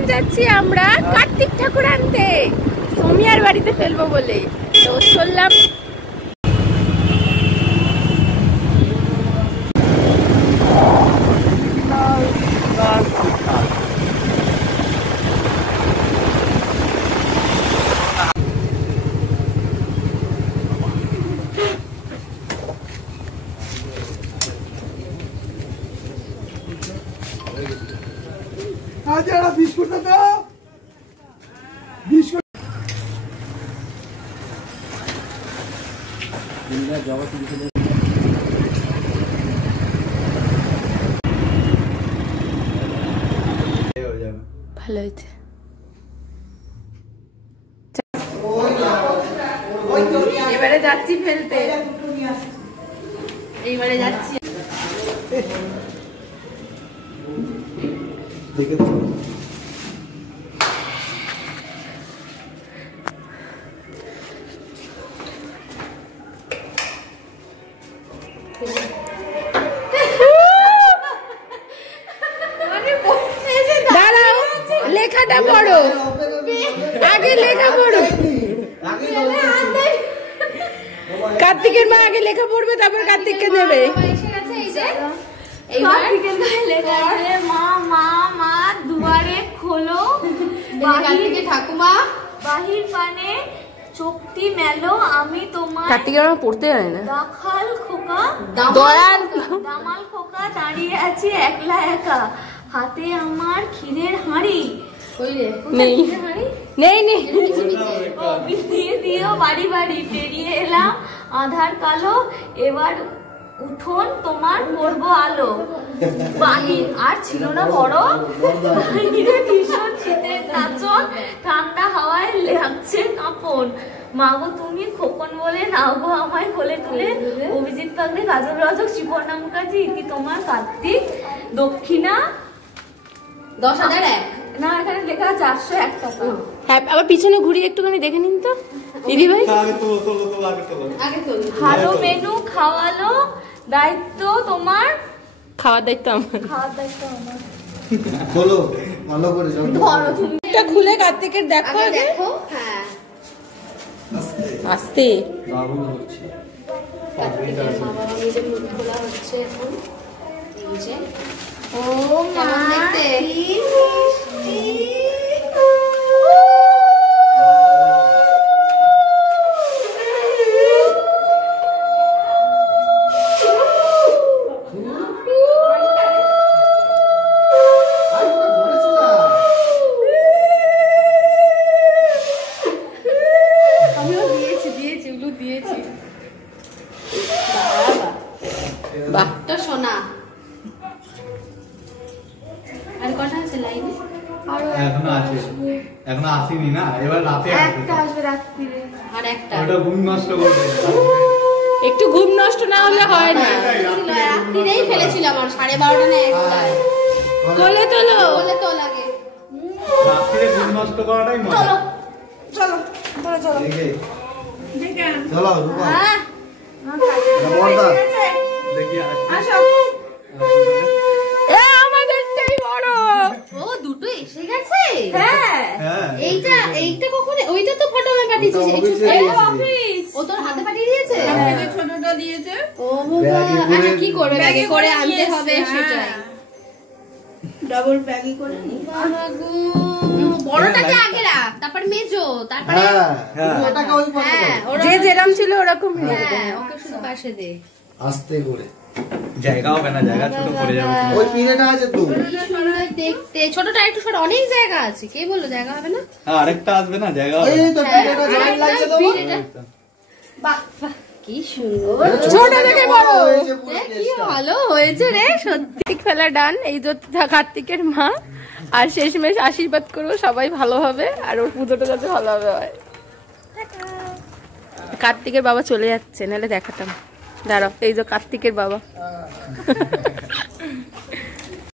এখন যাচ্ছি আমরা কার্তিক ঠাকুর আনতে, সোমিয়ার বাড়িতে ফেলবো বলে। তো চললাম। বিস্কুট দাও, বিস্কুট ভালো হয়েছে। এবারে যাচ্ছি ফেলতে, এইবারে যাচ্ছি। দাঁড়াও, লেখাটা পড়ো আগে, লেখা পড়ো। কার্তিকের মা আগে লেখা পড়বে, তারপর কার্তিককে দেবে। মা মা দুয়ারে খোলো, ঠাকুমা বাহির পানে চোখটি মেলো, আমি তোমার। কার্তিকের মা পড়তে জানে না। রাখাল খোকা, দয়াল দামাল খোকা দাঁড়িয়ে আছি একলা একা, হাতে আমার ক্ষীরের হাঁড়ি। নেই নেই নেই, দিয়ে দিও বাড়ি বাড়ি, পেরিয়ে এলাম আধার কালো, এবার উঠোন তোমার করবো আলো। বাহির আর ছিল না বড়, বাহিরে ভীষণ শীতের নাচন, ঠান্ডা হাওয়ায় লাগছে কাঁপন। মাগো তুমি খোকন বলে নাও গো আমায় কোলে তুলে, অভিজিৎ পাগড়ি, কাজল রজক, শ্রীপর্ণা মুখার্জি, ইতি তোমার কার্তিক, দক্ষিণা 10,001। না, এখানে লেখা আছে 801 টাকা। হ্যাঁ, আবার পিছনে ঘুরিয়ে একটুখানি দেখে নিন তো দিদি ভাই। ভালো মেনু খাওয়ালো, দায়িত্ব তোমার। খাওয়ার দায়িত্ব আমার। খাওয়ার দায়িত্ব আমার। খোলো ভালো করে, ধরো তুমি এটা খুলে কার্তিকের দেখো আগে। দেখো। হ্যাঁ, আস্তে দারুণ হচ্ছে। কার্তিকের মা বাবা নিজের মুখ খোলা হচ্ছে এখন। এই যে ও মা দেখতে সোনা। আর কটা আছে লাইনে? এখনো আসেনি না, এবার রাতে একটা আসবে রাত্রিরে, আর একটা ওটা ঘুম নষ্ট করবে। একটু ঘুম নষ্ট না হলে হয় না। রাত্রিরেই ফেলেছিলাম, আর 12:30 না 1টায়। কোলে তোলো, কোলে তো লাগে। রাত্রিরে ঘুম নষ্ট করাটাই মজা। চলো চলো চলো দেখে চলো রূপা, হ্যাঁ বড়দা দেখি আসো। এ আমাদেরটাই বড়। ও দুটো এসে গেছে। হ্যাঁ, এইটা কখন? ওইটা তো ফটো আমি পাঠিয়েছি, অফিস। ও তোর হাতে পাঠিয়ে দিয়েছে। ছোটটা দিয়েছে। ও বাবা, আরে কি করবে? ব্যাগে করে আনতে হবে সেটাই। ডাবল প্যাকিং করে নি। বড়টাকে আগে রাখ, তারপর মেজো, তারপরে ওটাকে ওই পাশে যে যেরকম ছিল ওরকম। হ্যাঁ, ওকে শুধু পাশে দে। আস্তে করে, জায়গা হবে না, জায়গা ছোট পড়ে যাবে। ওই পিনেটা আছে তো দেখতে ছোটটা একটু ছোট, অনেক জায়গা আছে। কে বললো জায়গা হবে না? আরেকটা আসবে না, জায়গা হবে। এই তো পিনেটা জায়গা লাগছে তো। বাহ বাহ, কি সুন্দর। ছোট থেকে বড় কি ভালো হয়েছে রে সত্যি। খেলা ডান। এই যে কার্তিকের মা, আর শেষমেশ আশীর্বাদ করবো সবাই ভালো হবে, আর ওর পুজোটা যাতে ভালোভাবে হয়। কার্তিকের বাবা চলে যাচ্ছে, নাহলে দেখাতাম। দাঁড়াও, এই যে কার্তিকের বাবা।